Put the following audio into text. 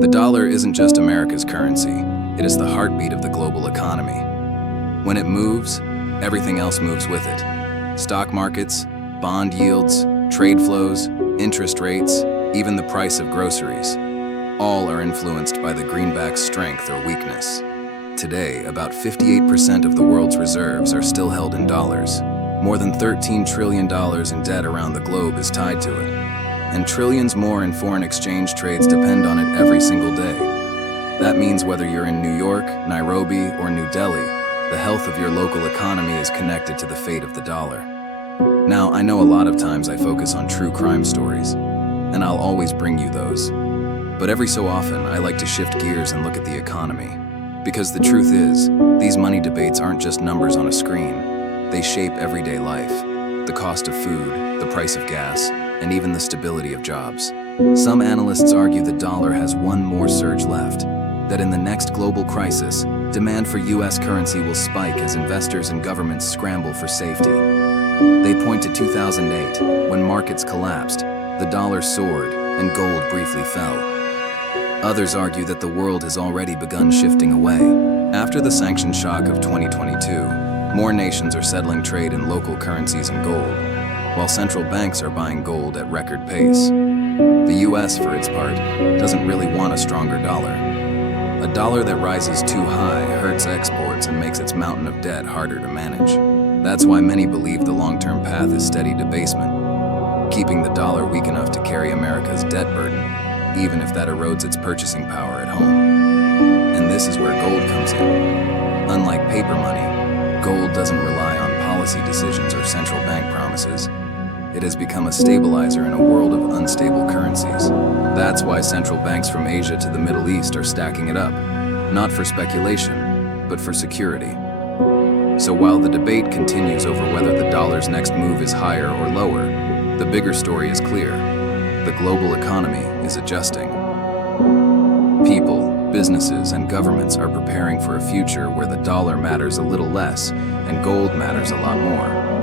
The dollar isn't just America's currency, it is the heartbeat of the global economy. When it moves, everything else moves with it. Stock markets, bond yields, trade flows, interest rates, even the price of groceries. All are influenced by the greenback's strength or weakness. Today, about 58% of the world's reserves are still held in dollars. More than $13 trillion in debt around the globe is tied to it. And trillions more in foreign exchange trades depend on it every single day. That means whether you're in New York, Nairobi, or New Delhi, the health of your local economy is connected to the fate of the dollar. Now, I know a lot of times I focus on true crime stories, and I'll always bring you those. But every so often, I like to shift gears and look at the economy. Because the truth is, these money debates aren't just numbers on a screen. They shape everyday life, the cost of food, the price of gas, and even the stability of jobs. Some analysts argue the dollar has one more surge left, that in the next global crisis, demand for US currency will spike as investors and governments scramble for safety. They point to 2008, when markets collapsed, the dollar soared, and gold briefly fell. Others argue that the world has already begun shifting away. After the sanction shock of 2022, more nations are settling trade in local currencies and gold, while central banks are buying gold at record pace. The US, for its part, doesn't really want a stronger dollar. A dollar that rises too high hurts exports and makes its mountain of debt harder to manage. That's why many believe the long-term path is steady debasement, keeping the dollar weak enough to carry America's debt burden, even if that erodes its purchasing power at home. And this is where gold comes in. Unlike paper money, gold doesn't rely on policy decisions or central bank promises. It has become a stabilizer in a world of unstable currencies. That's why central banks from Asia to the Middle East are stacking it up, not for speculation, but for security. So while the debate continues over whether the dollar's next move is higher or lower, the bigger story is clear. The global economy is adjusting. People, businesses, and governments are preparing for a future where the dollar matters a little less and gold matters a lot more.